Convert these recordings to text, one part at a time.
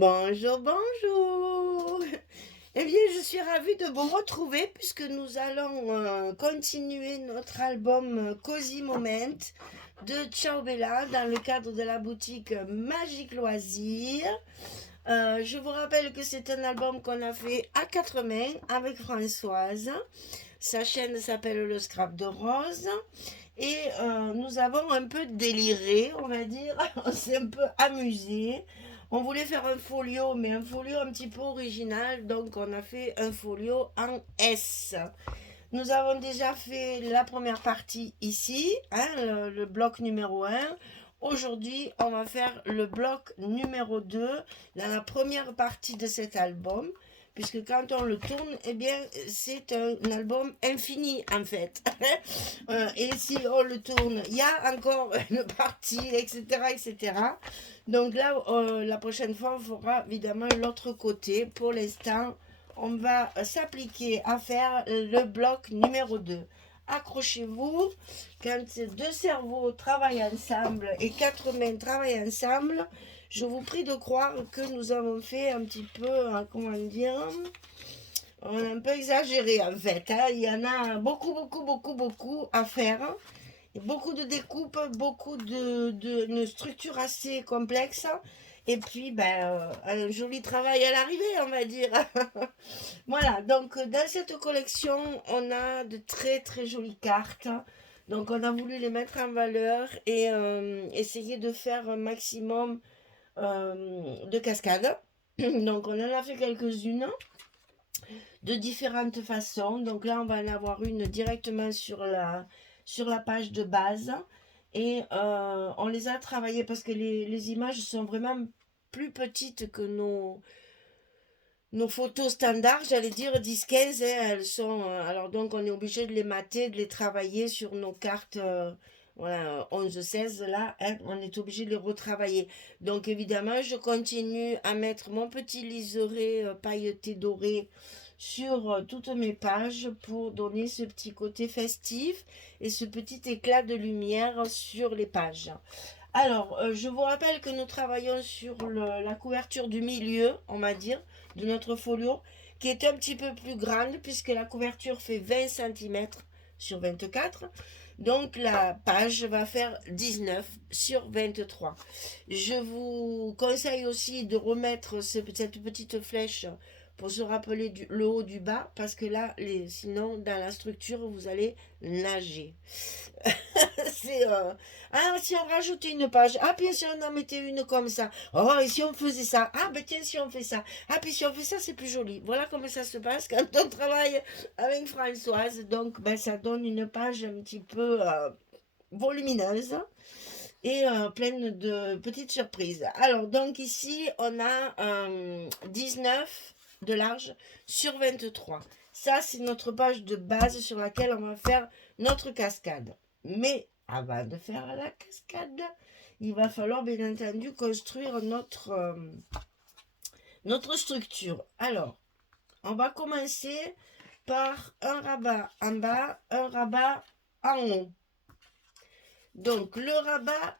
Bonjour, bonjour. Eh bien, je suis ravie de vous retrouver puisque nous allons continuer notre album Cozy Moment de Ciao Bella dans le cadre de la boutique Magique Loisirs. Je vous rappelle que c'est un album qu'on a fait à quatre mains avec Françoise. Sa chaîne s'appelle Le Scrap de Rose. Et nous avons un peu déliré, on va dire. On s'est un peu amusé. On voulait faire un folio, mais un folio un petit peu original. Donc on a fait un folio en S. Nous avons déjà fait la première partie ici, hein, le bloc numéro un. Aujourd'hui, on va faire le bloc numéro 2 dans la première partie de cet album, puisque quand on le tourne, eh bien, c'est un album infini, en fait. Et si on le tourne, il y a encore une partie, etc., etc. Donc là, la prochaine fois, on fera évidemment l'autre côté. Pour l'instant, on va s'appliquer à faire le bloc numéro 2. Accrochez-vous, quand deux cerveaux travaillent ensemble et quatre mains travaillent ensemble, je vous prie de croire que nous avons fait un petit peu, comment dire, on a un peu exagéré en fait. Hein. Il y en a beaucoup, beaucoup, beaucoup, beaucoup à faire. Beaucoup de découpes, beaucoup de structures assez complexes. Et puis, ben, un joli travail à l'arrivée, on va dire. Voilà, donc dans cette collection, on a de très très jolies cartes. Donc on a voulu les mettre en valeur et essayer de faire un maximum de cascades. Donc on en a fait quelques-unes de différentes façons. Donc là, on va en avoir une directement sur la page de base. Et on les a travaillées parce que les images sont vraiment plus petites que nos photos standards, j'allais dire 10-15, hein, elles sont. Alors donc on est obligé de les mater, de les travailler sur nos cartes. Voilà, 11-16 là, hein, on est obligé de les retravailler. Donc évidemment, je continue à mettre mon petit liseré pailleté doré sur toutes mes pages pour donner ce petit côté festif et ce petit éclat de lumière sur les pages. Alors, je vous rappelle que nous travaillons sur la couverture du milieu, on va dire, de notre folio, qui est un petit peu plus grande puisque la couverture fait 20 cm sur 24. Donc la page va faire 19 sur 23. Je vous conseille aussi de remettre cette petite flèche pour se rappeler le haut du bas parce que là, sinon, dans la structure, vous allez nager. C'est ah, si on rajoutait une page, ah puis si on en mettait une comme ça, oh et si on faisait ça, ah ben tiens si on fait ça, ah puis si on fait ça c'est plus joli. Voilà comment ça se passe quand on travaille avec Françoise. Donc ben ça donne une page un petit peu volumineuse et pleine de petites surprises. Alors donc ici on a 19 de large sur 23. Ça c'est notre page de base sur laquelle on va faire notre cascade. Mais avant de faire la cascade, il va falloir bien entendu construire notre structure. Alors, on va commencer par un rabat en bas, un rabat en haut. Donc, le rabat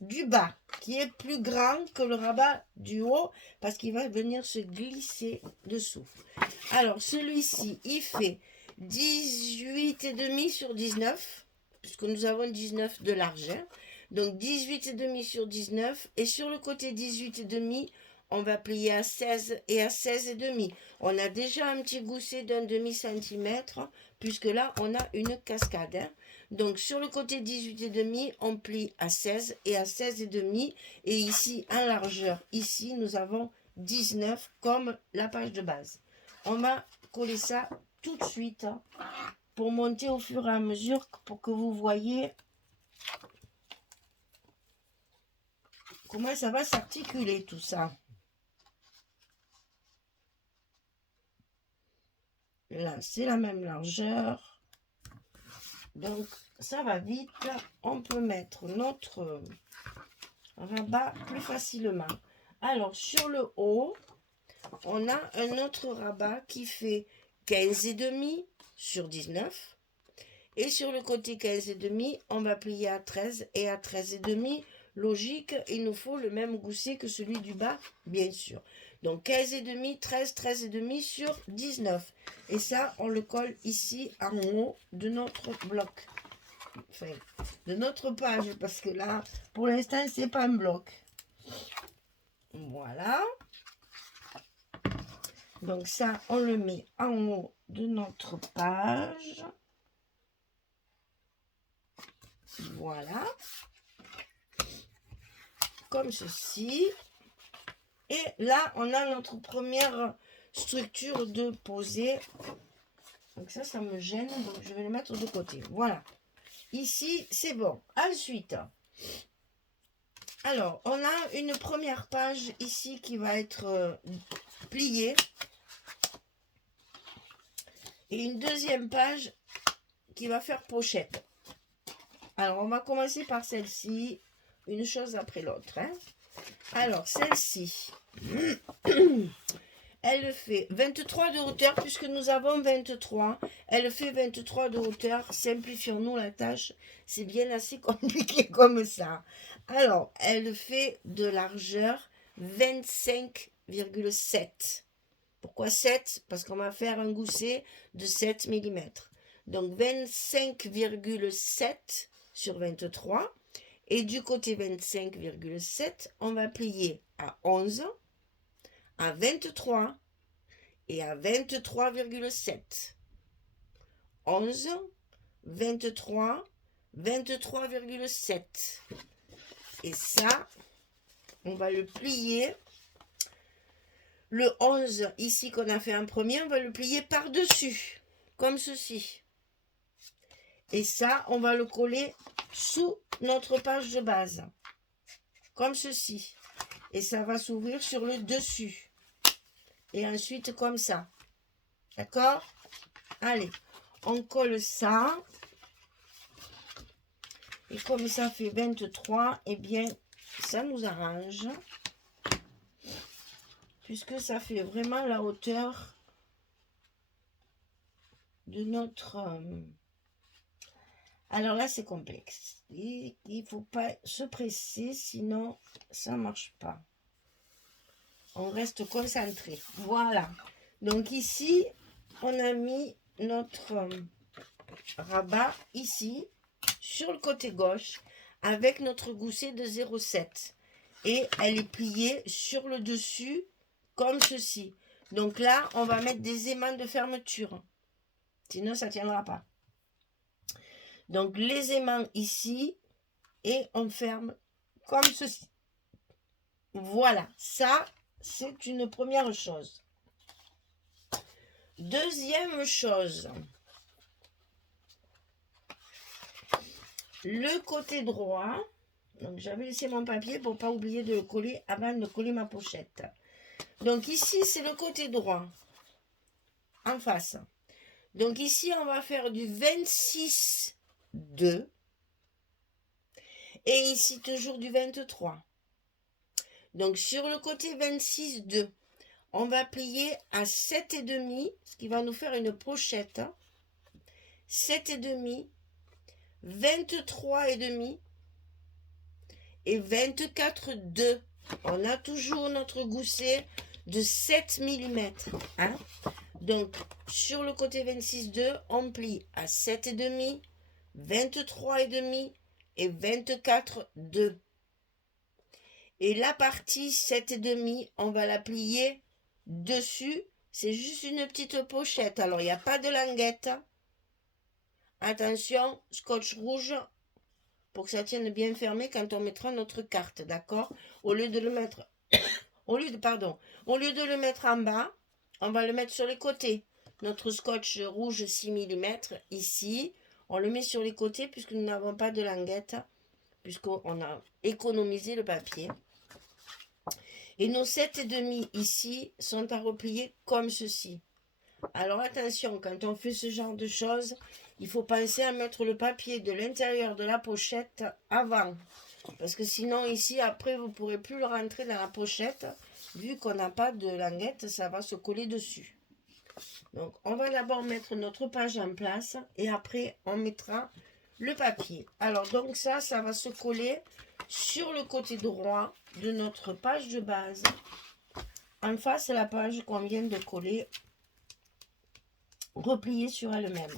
du bas, qui est plus grand que le rabat du haut, parce qu'il va venir se glisser dessous. Alors, celui-ci, il fait 18,5 sur 19, puisque nous avons 19 de largeur. Donc 18,5 sur 19. Et sur le côté 18,5, on va plier à 16 et à 16,5. On a déjà un petit gousset d'un demi-centimètre, puisque là, on a une cascade. Hein. Donc sur le côté 18,5, on plie à 16 et à 16,5. Et ici, en largeur, ici, nous avons 19 comme la page de base. On va coller ça tout de suite hein, pour monter au fur et à mesure pour que vous voyez comment ça va s'articuler tout ça. Là, c'est la même largeur. Donc, ça va vite. On peut mettre notre rabat plus facilement. Alors, sur le haut, on a un autre rabat qui fait 15,5 sur 19. Et sur le côté 15,5, on va plier à 13 et à 13,5 logique, il nous faut le même gousset que celui du bas, bien sûr. Donc 15,5, 13, 13,5 sur 19. Et ça, on le colle ici en haut de notre bloc. Enfin, de notre page, parce que là, pour l'instant, c'est pas un bloc. Voilà. Donc ça, on le met en haut de notre page. Voilà. Comme ceci. Et là, on a notre première structure de posée. Donc ça me gêne. Donc je vais le mettre de côté. Voilà. Ici, c'est bon. Ensuite, alors, on a une première page ici qui va être pliée. Et une deuxième page qui va faire pochette. Alors, on va commencer par celle-ci. Une chose après l'autre. Hein. Alors, celle-ci. Elle fait 23 de hauteur, puisque nous avons 23. Elle fait 23 de hauteur. Simplifions-nous la tâche. C'est bien assez compliqué comme ça. Alors, elle fait de largeur 25,7. Pourquoi 7? Parce qu'on va faire un gousset de 7 mm. Donc, 25,7 sur 23. Et du côté 25,7, on va plier à 11, à 23 et à 23,7. 11, 23, 23,7. Et ça, on va le plier. Le 11, ici qu'on a fait un premier, on va le plier par-dessus, comme ceci. Et ça, on va le coller sous notre page de base, comme ceci. Et ça va s'ouvrir sur le dessus. Et ensuite comme ça. D'accord? Allez, on colle ça. Et comme ça fait 23, eh bien, ça nous arrange. Puisque ça fait vraiment la hauteur de notre... Alors là, c'est complexe. Il ne faut pas se presser, sinon ça ne marche pas. On reste concentré. Voilà. Donc ici, on a mis notre rabat ici, sur le côté gauche, avec notre gousset de 0,7. Et elle est pliée sur le dessus, comme ceci. Donc là, on va mettre des aimants de fermeture. Sinon, ça ne tiendra pas. Donc les aimants ici, et on ferme comme ceci. Voilà, ça, c'est une première chose. Deuxième chose, le côté droit. Donc j'avais laissé mon papier pour ne pas oublier de le coller avant de coller ma pochette. Donc ici, c'est le côté droit, en face. Donc ici, on va faire du 26,2. Et ici, toujours du 23. Donc sur le côté 26,2, on va plier à 7,5, ce qui va nous faire une pochette. 7,5, 23,5 et 24,2. On a toujours notre gousset de 7 mm. Hein? Donc, sur le côté 26,2, on plie à 7,5, 23,5 et 24,2. Et la partie 7,5, on va la plier dessus. C'est juste une petite pochette. Alors, il n'y a pas de languette. Attention, scotch rouge pour que ça tienne bien fermé quand on mettra notre carte, d'accord? Au lieu de le mettre au lieu de le mettre en bas, on va le mettre sur les côtés. Notre scotch rouge 6 mm ici, on le met sur les côtés puisque nous n'avons pas de languette, puisqu'on a économisé le papier. Et nos 7,5 ici sont à replier comme ceci. Alors attention, quand on fait ce genre de choses, il faut penser à mettre le papier de l'intérieur de la pochette avant. Parce que sinon ici, après, vous ne pourrez plus le rentrer dans la pochette. Vu qu'on n'a pas de languette, ça va se coller dessus. Donc on va d'abord mettre notre page en place et après on mettra le papier. Alors, donc ça va se coller sur le côté droit de notre page de base. En face, c'est la page qu'on vient de coller, repliée sur elle-même.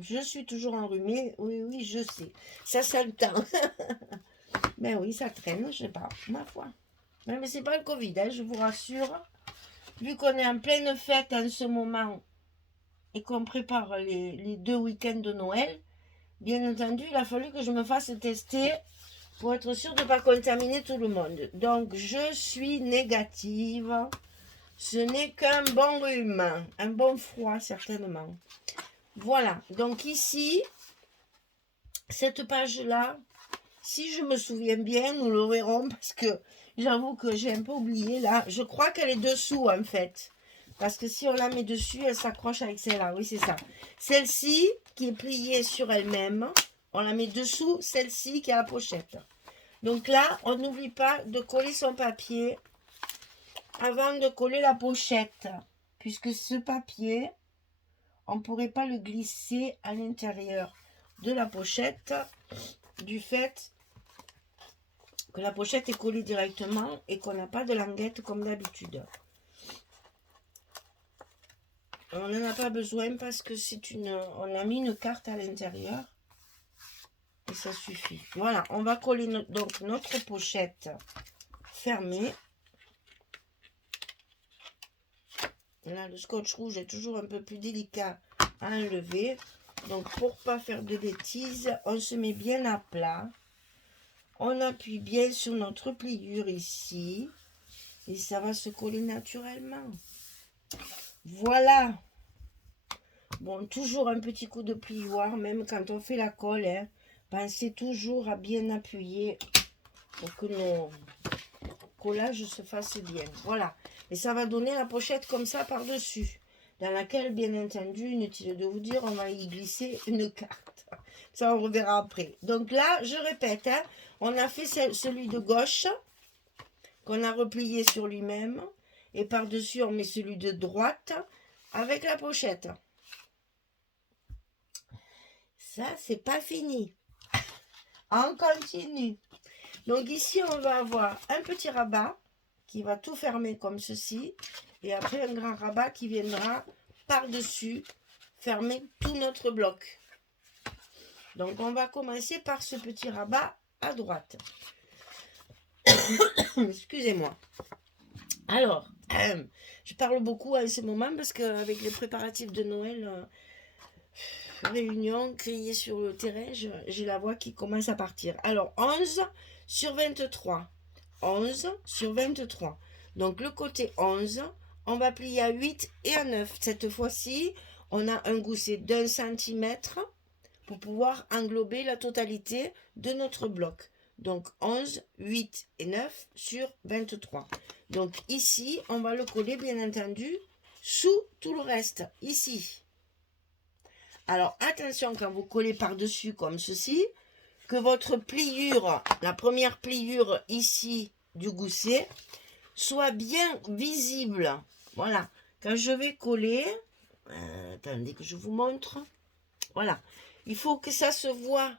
Je suis toujours enrhumée. Oui, oui, je sais. Ça sent le temps. Ben oui, ça traîne, je sais pas, ma foi. Mais c'est pas le Covid, hein, je vous rassure. Vu qu'on est en pleine fête en ce moment et qu'on prépare les 2 week-ends de Noël, bien entendu, il a fallu que je me fasse tester pour être sûre de ne pas contaminer tout le monde. Donc, je suis négative. Ce n'est qu'un bon rhume, un bon froid certainement. Voilà, donc ici, cette page-là, si je me souviens bien, nous le verrons parce que j'avoue que j'ai un peu oublié là. Je crois qu'elle est dessous en fait. Parce que si on la met dessus, elle s'accroche avec celle-là. Oui, c'est ça. Celle-ci qui est pliée sur elle-même, on la met dessous celle-ci qui a la pochette. Donc là, on n'oublie pas de coller son papier avant de coller la pochette. Puisque ce papier, on ne pourrait pas le glisser à l'intérieur de la pochette du fait que la pochette est collée directement et qu'on n'a pas de languette comme d'habitude. On n'en a pas besoin parce que on a mis une carte à l'intérieur et ça suffit. Voilà, on va coller donc notre pochette fermée. Là, le scotch rouge est toujours un peu plus délicat à enlever. Donc, pour pas faire de bêtises, on se met bien à plat. On appuie bien sur notre pliure ici. Et ça va se coller naturellement. Voilà. Bon, toujours un petit coup de plioir, même quand on fait la colle. Hein. Pensez toujours à bien appuyer pour que nos collages se fassent bien. Voilà. Et ça va donner la pochette comme ça par-dessus. Dans laquelle, bien entendu, inutile de vous dire, on va y glisser une carte. Ça, on reverra après. Donc là, je répète, hein, on a fait celui de gauche, qu'on a replié sur lui-même. Et par-dessus, on met celui de droite avec la pochette. Ça, c'est pas fini. On continue. Donc ici, on va avoir un petit rabat qui va tout fermer comme ceci. Et après, un grand rabat qui viendra par-dessus fermer tout notre bloc. Donc, on va commencer par ce petit rabat à droite. Excusez-moi. Alors, je parle beaucoup en ce moment parce qu'avec les préparatifs de Noël, réunion, crier sur le terrain, j'ai la voix qui commence à partir. Alors, 11 sur 23. 11 sur 23. Donc, le côté 11, on va plier à 8 et à 9. Cette fois-ci, on a un gousset d'1 centimètre pour pouvoir englober la totalité de notre bloc. Donc, 11, 8 et 9 sur 23. Donc, ici, on va le coller, bien entendu, sous tout le reste, ici. Alors, attention quand vous collez par-dessus comme ceci, que votre pliure, la première pliure ici du gousset, soit bien visible. Voilà. Quand je vais coller, attendez que je vous montre. Voilà. Il faut que ça se voit.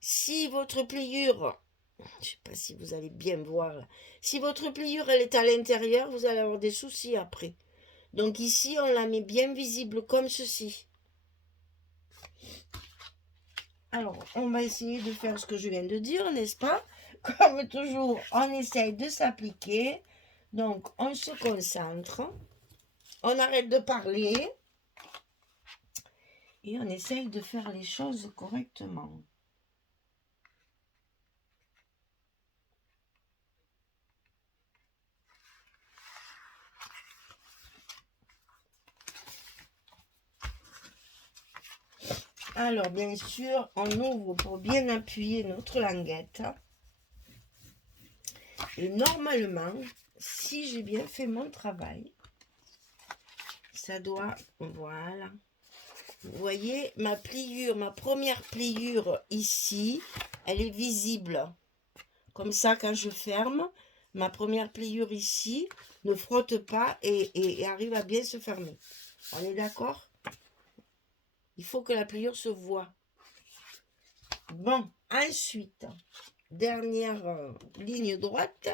Si votre pliure, je ne sais pas si vous allez bien voir, là. Si votre pliure elle est à l'intérieur, vous allez avoir des soucis après. Donc ici, on la met bien visible comme ceci. Alors, on va essayer de faire ce que je viens de dire, n'est-ce pas? Comme toujours, on essaye de s'appliquer. Donc, on se concentre. On arrête de parler. Et on essaye de faire les choses correctement. Alors, bien sûr, on ouvre pour bien appuyer notre languette. Et normalement, si j'ai bien fait mon travail, ça doit... Voilà. Vous voyez, ma pliure, ma première pliure ici, elle est visible. Comme ça, quand je ferme, ma première pliure ici ne frotte pas et arrive à bien se fermer. On est d'accord? Il faut que la pliure se voie. Bon, ensuite, dernière ligne droite,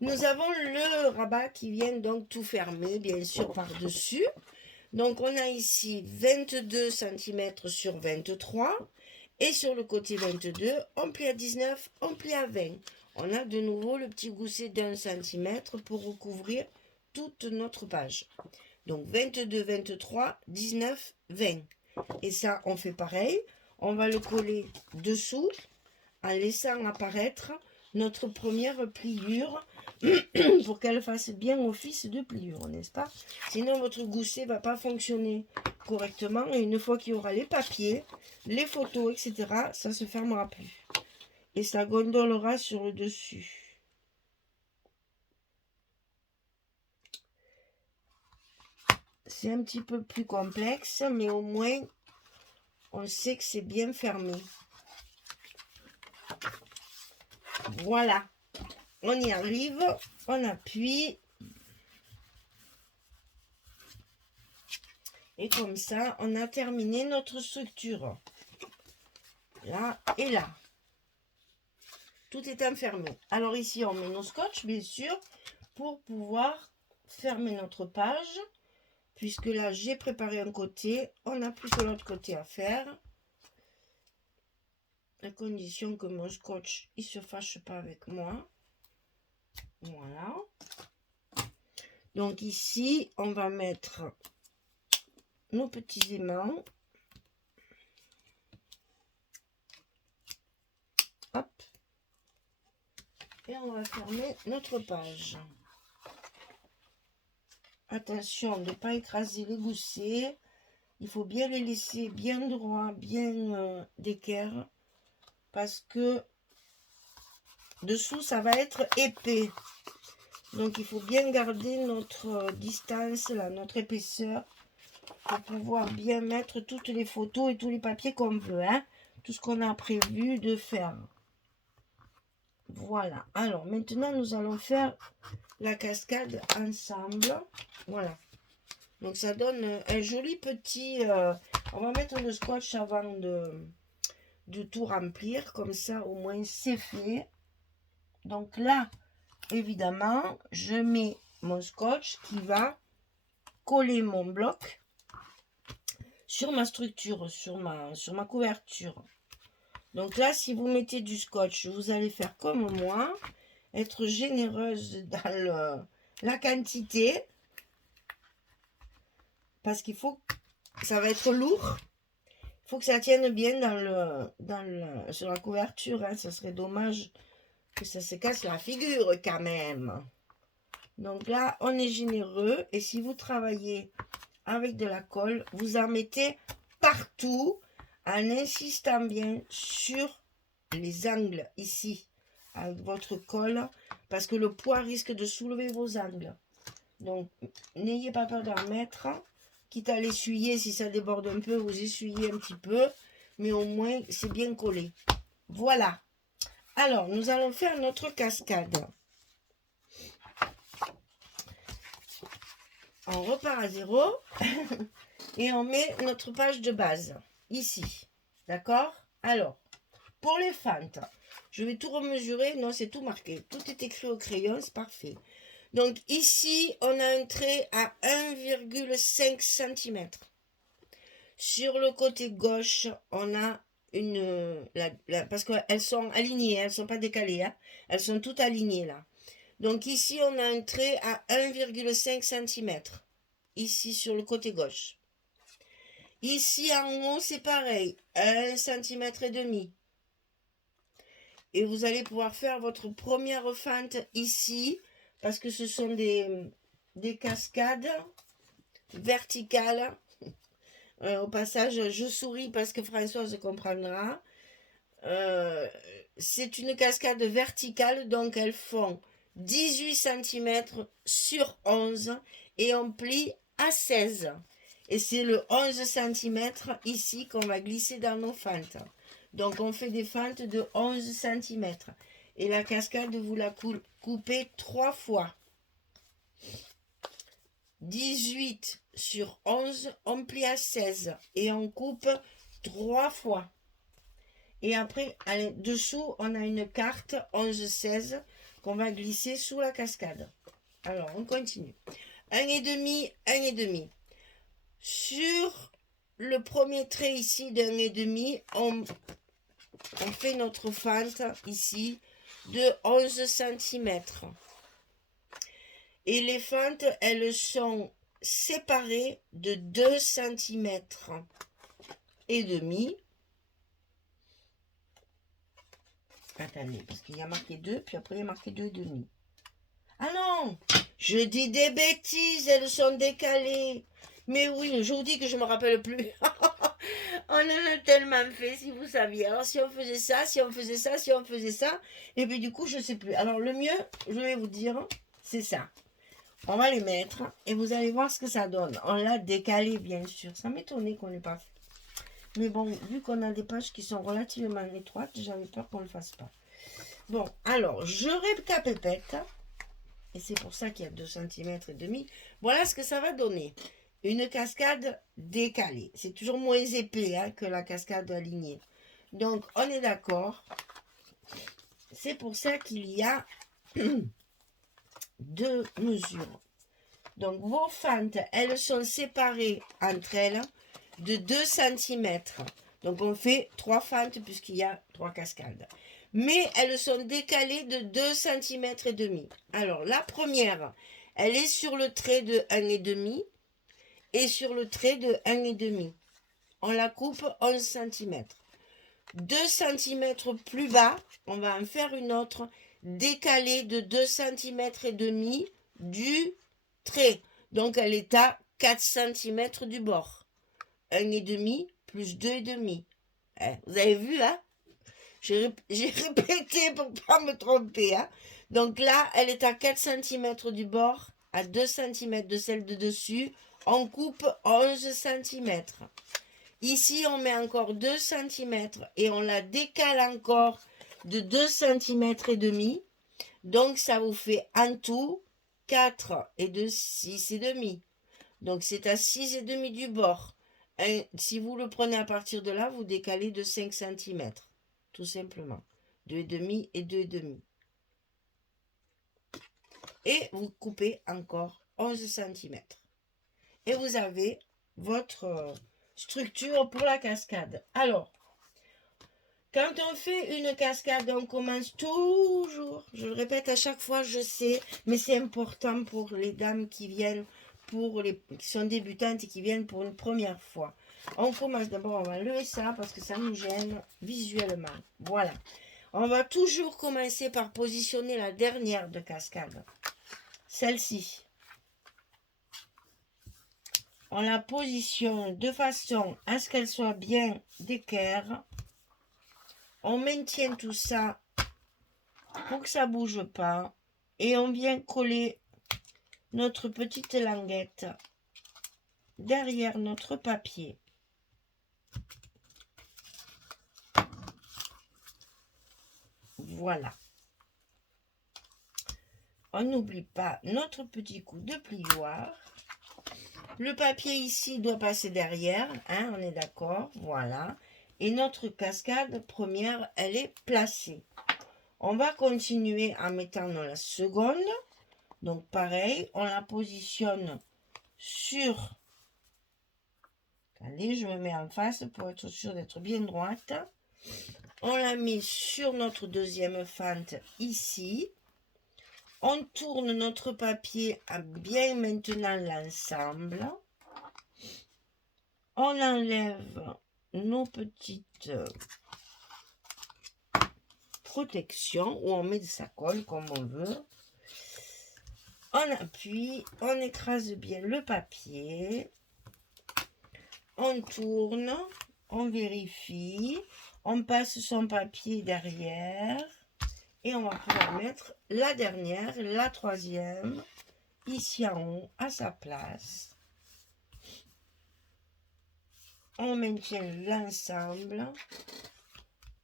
nous avons le rabat qui vient donc tout fermer, bien sûr, par-dessus. Donc, on a ici 22 cm sur 23. Et sur le côté 22, on plie à 19, on plie à 20. On a de nouveau le petit gousset d'1 cm pour recouvrir toute notre page. Donc, 22, 23, 19, 20. Et ça, on fait pareil. On va le coller dessous en laissant apparaître notre première pliure pour qu'elle fasse bien office de pliure, n'est-ce pas? Sinon, votre gousset ne va pas fonctionner correctement. Et une fois qu'il y aura les papiers, les photos, etc., ça ne se fermera plus. Et ça gondolera sur le dessus. C'est un petit peu plus complexe, mais au moins, on sait que c'est bien fermé. Voilà. On y arrive. On appuie. Et comme ça, on a terminé notre structure. Là et là. Tout est enfermé. Alors ici, on met nos scotch, bien sûr, pour pouvoir fermer notre page. Puisque là, j'ai préparé un côté. On n'a plus que l'autre côté à faire. À condition que mon scotch, il ne se fâche pas avec moi. Voilà. Donc ici, on va mettre nos petits aimants. Hop. Et on va fermer notre page. Attention de ne pas écraser les goussets. Il faut bien les laisser bien droits, bien d'équerre. Parce que dessous, ça va être épais. Donc, il faut bien garder notre distance, là, notre épaisseur. Pour pouvoir bien mettre toutes les photos et tous les papiers qu'on veut. Hein, tout ce qu'on a prévu de faire. Voilà. Alors, maintenant, nous allons faire la cascade ensemble. Voilà. Donc, ça donne un joli petit... on va mettre le scotch avant de tout remplir. Comme ça, au moins, c'est fait. Donc là, évidemment, je mets mon scotch qui va coller mon bloc sur ma structure, sur ma couverture. Donc là, si vous mettez du scotch, vous allez faire comme moi, être généreuse dans la quantité, parce qu'il faut, ça va être lourd, il faut que ça tienne bien sur la couverture, hein. Ça serait dommage que ça se casse la figure quand même. Donc là, on est généreux, et si vous travaillez avec de la colle, vous en mettez partout, en insistant bien sur les angles ici avec votre colle, parce que le poids risque de soulever vos angles. Donc n'ayez pas peur d'en mettre, quitte à l'essuyer. Si ça déborde un peu, vous essuyez un petit peu, mais au moins c'est bien collé. Voilà. Alors nous allons faire notre cascade. On repart à zéro et on met notre page de base ici, d'accord? Alors, pour les fentes, je vais tout remesurer. Non, c'est tout marqué, tout est écrit au crayon, c'est parfait. Donc ici, on a un trait à 1,5 cm. Sur le côté gauche, on a parce qu'elles sont alignées, elles ne sont pas décalées, hein, elles sont toutes alignées là. Donc ici, on a un trait à 1,5 cm. Ici, sur le côté gauche. Ici, en haut, c'est pareil. 1,5 cm. Et vous allez pouvoir faire votre première fente ici. Parce que ce sont des cascades verticales. Au passage, je souris parce que Françoise comprendra. C'est une cascade verticale. Donc, elles font 18 cm sur 11 et on plie à 16. Et c'est le 11 cm ici qu'on va glisser dans nos fentes. Donc on fait des fentes de 11 cm. Et la cascade, vous la coupez 3 fois. 18 sur 11, on plie à 16. Et on coupe 3 fois. Et après, dessous, on a une carte 11-16 qu'on va glisser sous la cascade. Alors, on continue. 1,5, 1,5. Sur le premier trait ici de 1,5, on fait notre fente ici de 11 cm. Et les fentes, elles sont séparées de 2 cm et demi. Attendez, parce qu'il y a marqué 2, puis après il y a marqué 2,5. Ah non, je dis des bêtises, elles sont décalées. Mais oui, je vous dis que je ne me rappelle plus. On en a tellement fait, si vous saviez. Alors si on faisait ça, si on faisait ça, si on faisait ça, et puis du coup, je ne sais plus. Alors le mieux, je vais vous dire, c'est ça. On va les mettre et vous allez voir ce que ça donne. On l'a décalé, bien sûr. Ça m'étonnait qu'on n'ait pas fait. Mais bon, vu qu'on a des pages qui sont relativement étroites, j'avais peur qu'on ne le fasse pas. Bon, alors, je récapépète. Et c'est pour ça qu'il y a 2 cm et demi. Voilà ce que ça va donner. Une cascade décalée. C'est toujours moins épais hein, que la cascade alignée. Donc, on est d'accord. C'est pour ça qu'il y a 2 mesures. Donc, vos fentes, elles sont séparées entre elles de 2 cm. Donc, on fait 3 fentes puisqu'il y a 3 cascades. Mais elles sont décalées de 2 cm et demi. Alors, la première, elle est sur le trait de 1,5 et sur le trait de 1,5. On la coupe 11 cm. 2 cm plus bas, on va en faire une autre décalée de 2 cm et demi du trait. Donc, elle est à 4 cm du bord. 1,5 plus 2,5. Vous avez vu, hein? J'ai répété pour ne pas me tromper. Hein. Donc là, elle est à 4 cm du bord, à 2 cm de celle de dessus. On coupe 11 cm. Ici, on met encore 2 cm et on la décale encore de 2 cm et demi. Donc, ça vous fait en tout 4 et 2, 6 et demi. Donc, c'est à 6 et demi du bord. Et si vous le prenez à partir de là, vous décalez de 5 cm. Tout simplement. 2,5 et 2,5. Et vous coupez encore 11 cm. Et vous avez votre structure pour la cascade. Alors, quand on fait une cascade, on commence toujours, je le répète à chaque fois, je sais, mais c'est important pour les dames qui viennent, qui sont débutantes et qui viennent pour une première fois. On commence d'abord, on va lever ça parce que ça nous gêne visuellement. Voilà. On va toujours commencer par positionner la dernière de cascade. Celle-ci. On la positionne de façon à ce qu'elle soit bien d'équerre. On maintient tout ça pour que ça ne bouge pas. Et on vient coller notre petite languette derrière notre papier. Voilà. On n'oublie pas notre petit coup de plioir. Le papier ici doit passer derrière, hein, on est d'accord, voilà. Et notre cascade première, elle est placée. On va continuer en mettant la seconde. Donc pareil, on la positionne sur... Allez, je me mets en face pour être sûr d'être bien droite. On la met sur notre deuxième fente ici. On tourne notre papier à bien maintenant l'ensemble. On enlève nos petites protections ou on met de sa colle comme on veut. On appuie, on écrase bien le papier. On tourne, on vérifie. On passe son papier derrière. Et on va pouvoir mettre la dernière, la troisième, ici en haut, à sa place. On maintient l'ensemble.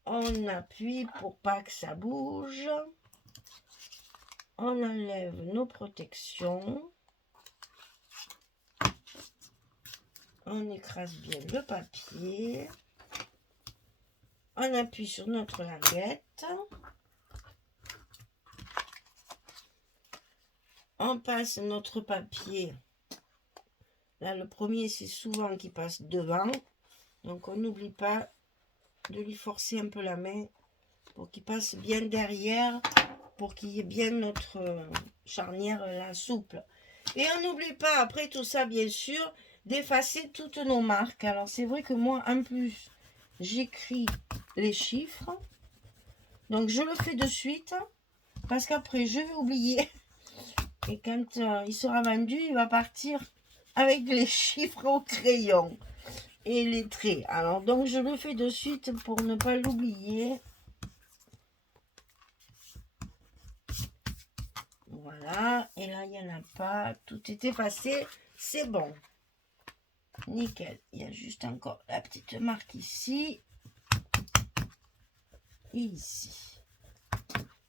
On appuie pour pas que ça bouge. On enlève nos protections. On écrase bien le papier. On appuie sur notre languette. On passe notre papier. Là, le premier, c'est souvent qui passe devant. Donc, on n'oublie pas de lui forcer un peu la main pour qu'il passe bien derrière, pour qu'il y ait bien notre charnière là, souple. Et on n'oublie pas, après tout ça, bien sûr, d'effacer toutes nos marques. Alors, c'est vrai que moi, en plus, j'écris les chiffres. Donc, je le fais de suite, parce qu'après, je vais oublier. Et quand il sera vendu, il va partir avec les chiffres au crayon et les traits. Alors, donc, je le fais de suite pour ne pas l'oublier. Voilà. Et là, il n'y en a pas. Tout est effacé. C'est bon. Nickel. Il y a juste encore la petite marque ici. Et ici.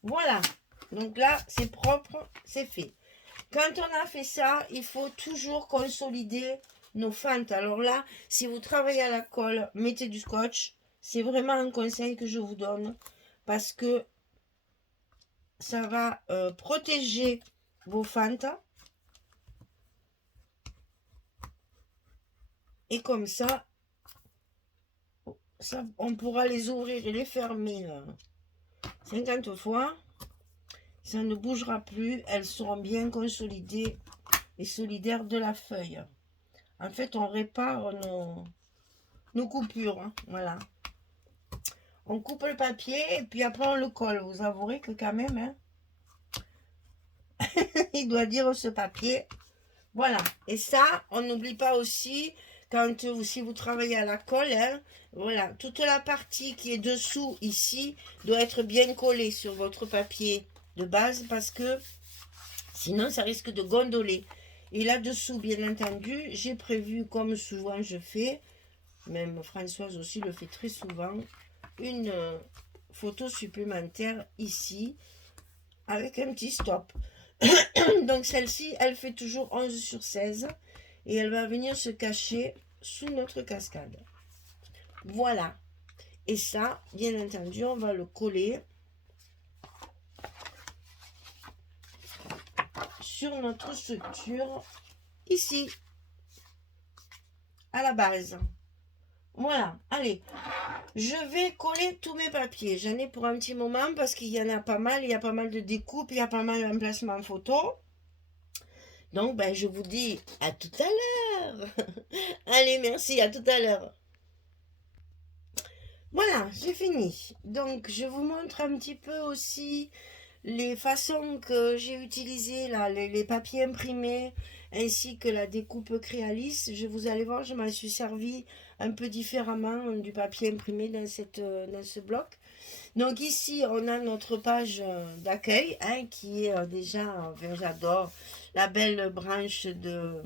Voilà. Donc là, c'est propre. C'est fait. Quand on a fait ça, il faut toujours consolider nos fentes. Alors là, si vous travaillez à la colle, mettez du scotch. C'est vraiment un conseil que je vous donne parce que ça va protéger vos fentes. Et comme ça, on pourra les ouvrir et les fermer 50 fois. Ça ne bougera plus. Elles seront bien consolidées et solidaires de la feuille. En fait, on répare nos coupures. Hein, voilà. On coupe le papier et puis après on le colle. Vous avouerez que quand même, hein, il doit dire ce papier. Voilà. Et ça, on n'oublie pas aussi, si vous travaillez à la colle, hein, voilà, toute la partie qui est dessous ici doit être bien collée sur votre papier de base parce que sinon ça risque de gondoler. Et là-dessous, bien entendu, j'ai prévu, comme souvent je fais, même Françoise aussi le fait très souvent, une photo supplémentaire ici avec un petit stop. Donc celle-ci, elle fait toujours 11 sur 16 et elle va venir se cacher sous notre cascade. Voilà. Et ça, bien entendu, on va le coller sur notre structure ici, à la base. Voilà, allez, je vais coller tous mes papiers. J'en ai pour un petit moment parce qu'il y en a pas mal. Il y a pas mal de découpes, il y a pas mal d'emplacements photo. Donc, ben, je vous dis à tout à l'heure. Allez, merci, à tout à l'heure. Voilà, j'ai fini. Donc, je vous montre un petit peu aussi les façons que j'ai utilisées, là, les papiers imprimés, ainsi que la découpe Créalis. Vous allez voir, je m'en suis servi un peu différemment du papier imprimé dans ce bloc. Donc ici, on a notre page d'accueil, hein, qui est déjà, enfin, j'adore, la belle branche de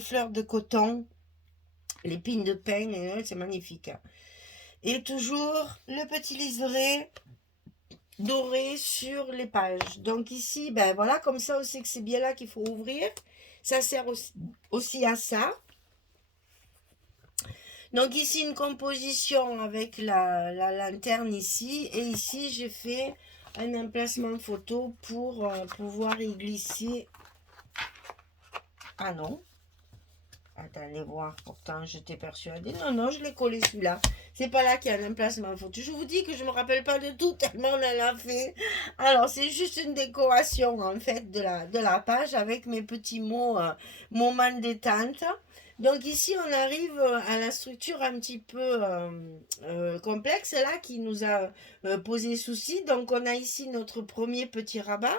fleurs de coton, l'épine de peigne, c'est magnifique. Et toujours le petit liseré doré sur les pages. Donc ici, ben voilà, comme ça on sait que c'est bien là qu'il faut ouvrir. Ça sert aussi à ça. Donc ici une composition avec la lanterne ici. Et ici j'ai fait un emplacement photo pour pouvoir y glisser. Ah non. Attendez voir, pourtant j'étais persuadée. Non, non, je l'ai collé celui-là. C'est pas là qu'il y a un emplacement photo. Je vous dis que je me rappelle pas de tout tellement on en a fait. Alors, c'est juste une décoration en fait de la page avec mes petits mots, moments de détente. Donc ici, on arrive à la structure un petit peu complexe là qui nous a posé souci. Donc, on a ici notre premier petit rabat.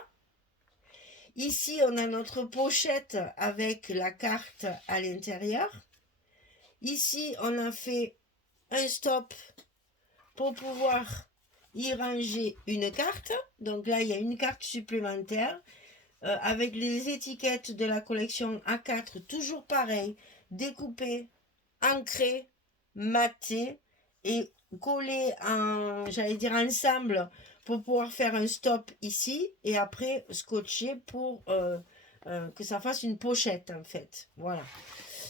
Ici, on a notre pochette avec la carte à l'intérieur. Ici, on a fait un stop pour pouvoir y ranger une carte. Donc là, il y a une carte supplémentaire avec les étiquettes de la collection A4, toujours pareil, découpées, ancrées, matées et collées j'allais dire ensemble pour pouvoir faire un stop ici et après scotcher pour que ça fasse une pochette en fait. Voilà.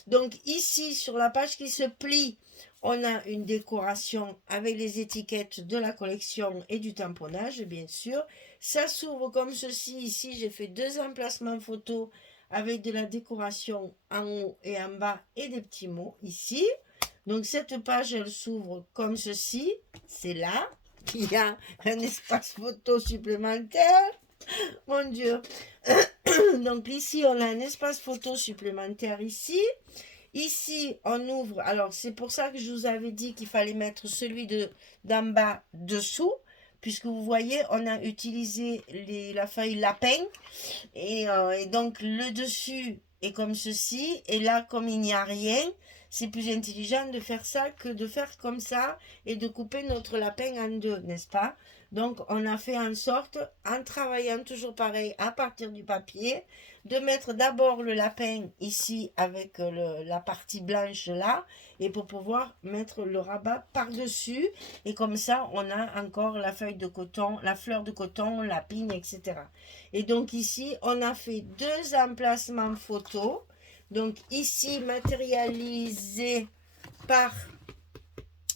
Donc ici, sur la page qui se plie, on a une décoration avec les étiquettes de la collection et du tamponnage, bien sûr. Ça s'ouvre comme ceci. Ici, j'ai fait 2 emplacements photos avec de la décoration en haut et en bas et des petits mots ici. Donc cette page, elle s'ouvre comme ceci. C'est là qu'il y a un espace photo supplémentaire. Mon Dieu. Donc ici, on a un espace photo supplémentaire ici. Ici, on ouvre. Alors, c'est pour ça que je vous avais dit qu'il fallait mettre celui d'en bas dessous. Puisque vous voyez, on a utilisé la feuille lapin. Et donc, le dessus est comme ceci. Et là, comme il n'y a rien, c'est plus intelligent de faire ça que de faire comme ça et de couper notre lapin en deux, n'est-ce pas? Donc, on a fait en sorte, en travaillant toujours pareil à partir du papier, de mettre d'abord le lapin ici avec la partie blanche là, et pour pouvoir mettre le rabat par-dessus. Et comme ça, on a encore la feuille de coton, la fleur de coton, la pigne, etc. Et donc ici, on a fait 2 emplacements photos. Donc ici, matérialisé par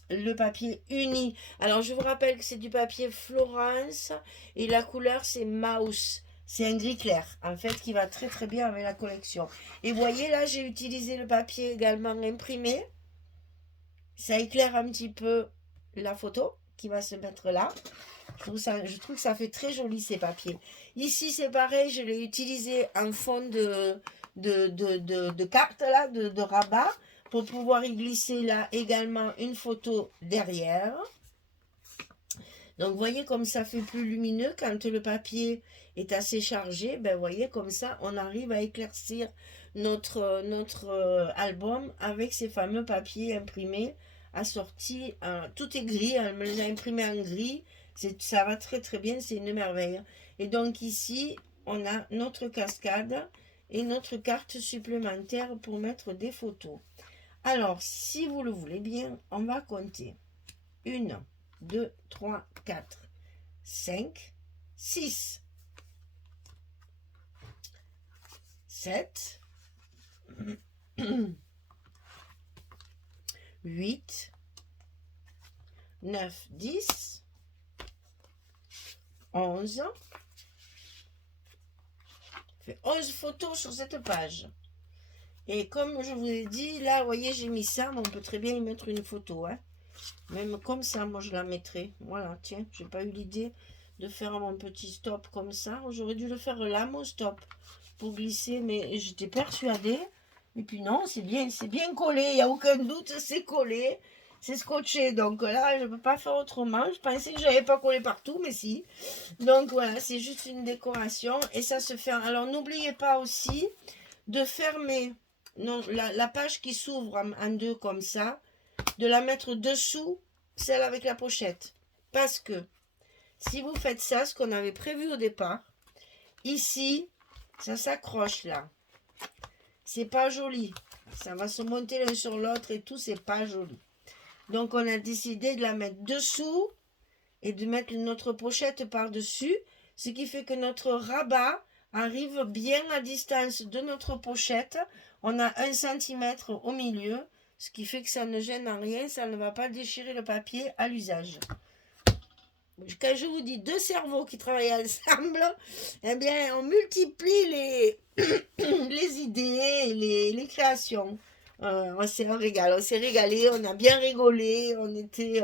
le papier uni. Alors, je vous rappelle que c'est du papier Florence et la couleur, c'est Mouse. C'est un gris clair, en fait, qui va très très bien avec la collection. Et vous voyez, là, j'ai utilisé le papier également imprimé. Ça éclaire un petit peu la photo qui va se mettre là. Je trouve que ça fait très joli ces papiers. Ici, c'est pareil, je l'ai utilisé en fond de carte, là, de rabat, pour pouvoir y glisser là également une photo derrière. Donc, vous voyez comme ça fait plus lumineux quand le papier est assez chargé. Ben, vous voyez comme ça, on arrive à éclaircir notre album avec ces fameux papiers imprimés, assortis. Tout est gris, elle me les a imprimés en gris. Ça va très très bien, c'est une merveille. Et donc ici, on a notre cascade et notre carte supplémentaire pour mettre des photos. Alors, si vous le voulez bien, on va compter. 1, 2, 3, 4, 5, 6, 7, 8, 9, 10, 11. Fait 11 photos sur cette page. Et comme je vous ai dit, là, vous voyez, j'ai mis ça, mais on peut très bien y mettre une photo. Hein. Même comme ça, moi, je la mettrai. Voilà, tiens, j'ai pas eu l'idée de faire mon petit stop comme ça. J'aurais dû le faire là, mon stop, pour glisser, mais j'étais persuadée. Et puis non, c'est bien collé, il n'y a aucun doute, c'est collé. C'est scotché, donc là, je ne peux pas faire autrement. Je pensais que je n'avais pas collé partout, mais si. Donc voilà, c'est juste une décoration. Et ça se fait. Alors, n'oubliez pas aussi de fermer la page qui s'ouvre en deux comme ça, de la mettre dessous celle avec la pochette. Parce que si vous faites ça, ce qu'on avait prévu au départ, ici, ça s'accroche là. C'est pas joli. Ça va se monter l'un sur l'autre et tout, c'est pas joli. Donc, on a décidé de la mettre dessous et de mettre notre pochette par-dessus, ce qui fait que notre rabat arrive bien à distance de notre pochette. On a 1 cm au milieu, ce qui fait que ça ne gêne en rien, ça ne va pas déchirer le papier à l'usage. Quand je vous dis 2 cerveaux qui travaillent ensemble, eh bien, on multiplie les idées, les créations. On s'est régalé, on a bien rigolé, on était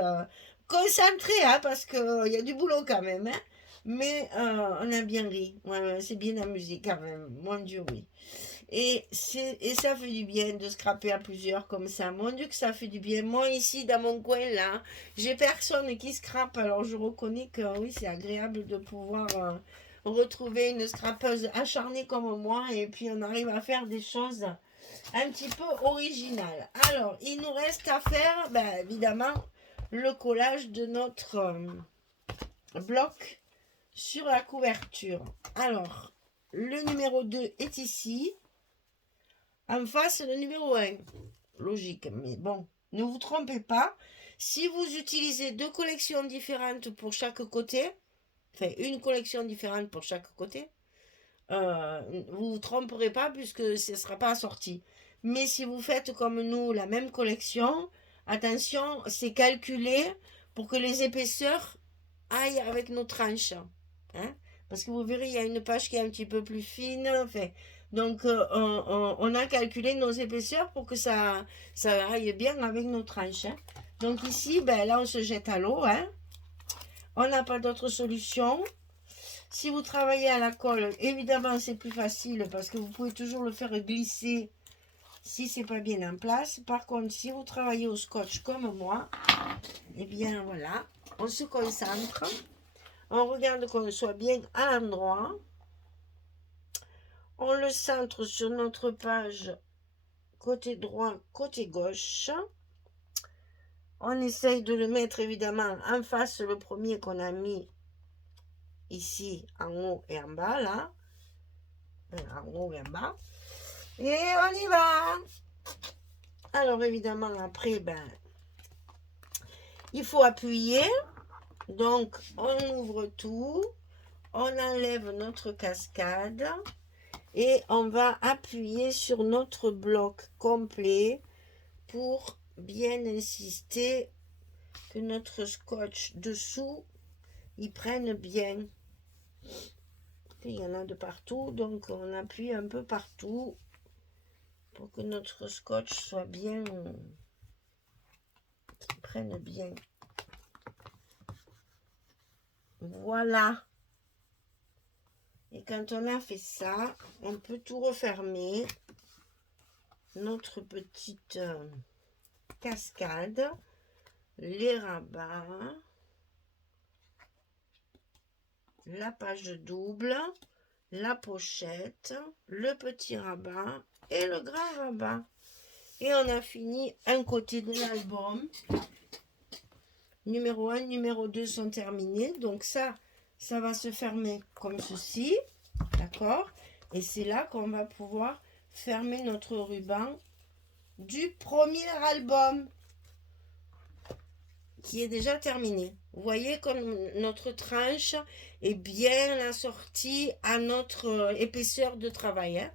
concentrés, hein, parce qu'il y a du boulot quand même. Hein, mais on a bien ri, ouais, c'est bien amusé quand même, mon Dieu, oui. Et ça fait du bien de scraper à plusieurs comme ça. Mon Dieu que ça fait du bien. Moi ici dans mon coin là, j'ai personne qui scrape. Alors je reconnais que oui, c'est agréable de pouvoir retrouver une scrapeuse acharnée comme moi. Et puis on arrive à faire des choses un petit peu originales. Alors il nous reste à faire évidemment le collage de notre bloc sur la couverture. Alors le numéro 2 est ici. En face, le numéro 1. Logique, mais bon, ne vous trompez pas. Si vous utilisez 2 collections différentes pour chaque côté, enfin une collection différente pour chaque côté, vous ne vous tromperez pas puisque ce ne sera pas assorti. Mais si vous faites comme nous la même collection, attention, c'est calculé pour que les épaisseurs aillent avec nos tranches. Hein. Parce que vous verrez, il y a une page qui est un petit peu plus fine. Enfin, donc, on a calculé nos épaisseurs pour que ça aille bien avec nos tranches. Hein. Donc ici, ben, là, on se jette à l'eau. Hein. On n'a pas d'autre solution. Si vous travaillez à la colle, évidemment, c'est plus facile parce que vous pouvez toujours le faire glisser si c'est pas bien en place. Par contre, si vous travaillez au scotch comme moi, eh bien, voilà, on se concentre. On regarde qu'on soit bien à l'endroit. On le centre sur notre page côté droit, côté gauche. On essaye de le mettre évidemment en face le premier qu'on a mis ici en haut et en bas là. En haut et en bas. Et on y va. Alors évidemment après, ben, il faut appuyer. Donc on ouvre tout. On enlève notre cascade. Et on va appuyer sur notre bloc complet pour bien insister que notre scotch dessous, il prenne bien. Il y en a de partout, donc on appuie un peu partout pour que notre scotch soit bien, qu'il prenne bien. Voilà. Et quand on a fait ça, on peut tout refermer. Notre petite cascade, les rabats, la page double, la pochette, le petit rabat et le grand rabat. Et on a fini un côté de l'album. Numéro 1, numéro 2 sont terminés. Donc ça va se fermer comme ceci. D'accord? Et c'est là qu'on va pouvoir fermer notre ruban du premier album qui est déjà terminé. Vous voyez comme notre tranche est bien assortie à notre épaisseur de travail. Hein?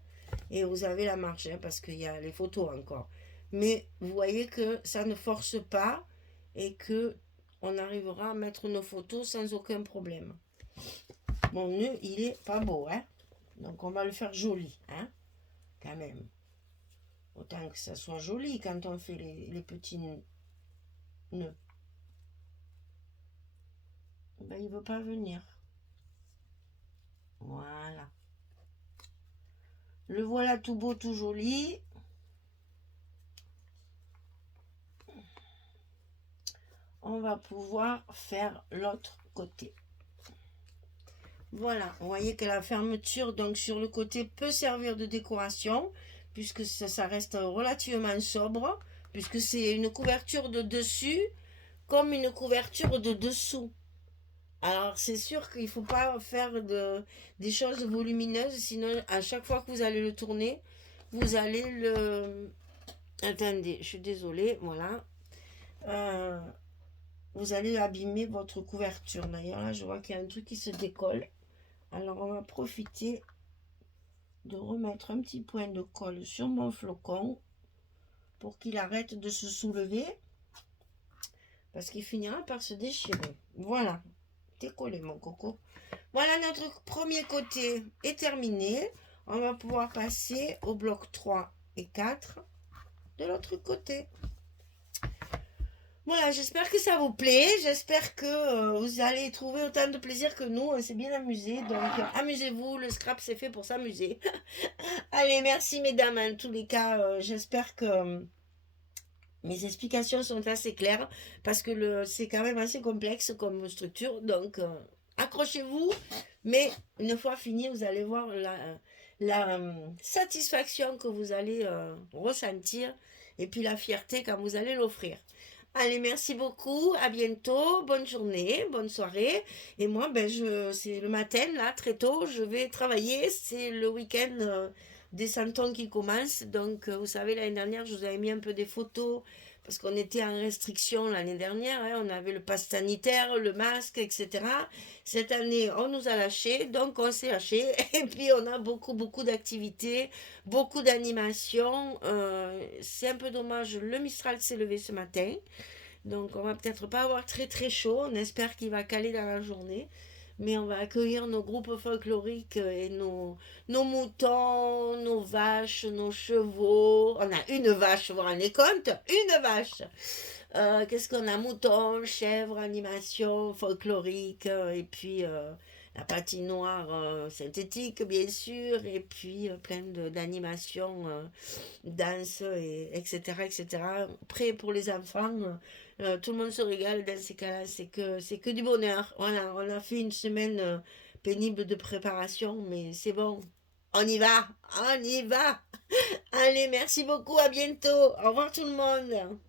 Et vous avez la marge hein, parce qu'il y a les photos encore. Mais vous voyez que ça ne force pas et que on arrivera à mettre nos photos sans aucun problème. Mon nœud, il est pas beau. Hein? Donc on va le faire joli. Hein? Quand même. Autant que ça soit joli quand on fait les petits nœuds. Ben, il ne veut pas venir. Voilà. Le voilà tout beau, tout joli. On va pouvoir faire l'autre côté. Voilà, vous voyez que la fermeture donc sur le côté peut servir de décoration puisque ça reste relativement sobre puisque c'est une couverture de dessus comme une couverture de dessous. Alors c'est sûr qu'il ne faut pas faire des choses volumineuses sinon à chaque fois que vous allez le tourner vous allez le... Attendez, je suis désolée, voilà. Vous allez abîmer votre couverture. D'ailleurs là je vois qu'il y a un truc qui se décolle. Alors, on va profiter de remettre un petit point de colle sur mon flocon pour qu'il arrête de se soulever parce qu'il finira par se déchirer. Voilà, t'es collé mon coco. Voilà, notre premier côté est terminé. On va pouvoir passer au bloc 3 et 4 de l'autre côté. Voilà, j'espère que ça vous plaît. J'espère que vous allez trouver autant de plaisir que nous. On s'est bien amusé. Donc, amusez-vous. Le scrap, c'est fait pour s'amuser. Allez, merci mesdames. En tous les cas, j'espère que mes explications sont assez claires. Parce que c'est quand même assez complexe comme structure. Donc, accrochez-vous. Mais une fois fini, vous allez voir la satisfaction que vous allez ressentir. Et puis la fierté quand vous allez l'offrir. Allez, merci beaucoup, à bientôt, bonne journée, bonne soirée. Et moi, ben, c'est le matin, là, très tôt, je vais travailler. C'est le week-end des santons qui commence. Donc, vous savez, l'année dernière, je vous avais mis un peu des photos parce qu'on était en restriction l'année dernière, hein, on avait le pass sanitaire, le masque, etc. Cette année, on nous a lâchés, donc on s'est lâchés, et puis on a beaucoup, beaucoup d'activités, beaucoup d'animations. C'est un peu dommage, le Mistral s'est levé ce matin, donc on va peut-être pas avoir très très chaud, on espère qu'il va caler dans la journée. Mais on va accueillir nos groupes folkloriques et nos moutons, nos vaches, nos chevaux. On a une vache, vous vous rendez compte? Une vache! Qu'est-ce qu'on a? Moutons, chèvres, animation folklorique, et puis la patinoire synthétique, bien sûr, et puis plein d'animations, danse, etc., etc. Prêt pour les enfants. Tout le monde se régale dans ces cas-là. C'est que du bonheur. Voilà, on a fait une semaine pénible de préparation, mais c'est bon. On y va, on y va. Allez, merci beaucoup, à bientôt. Au revoir tout le monde.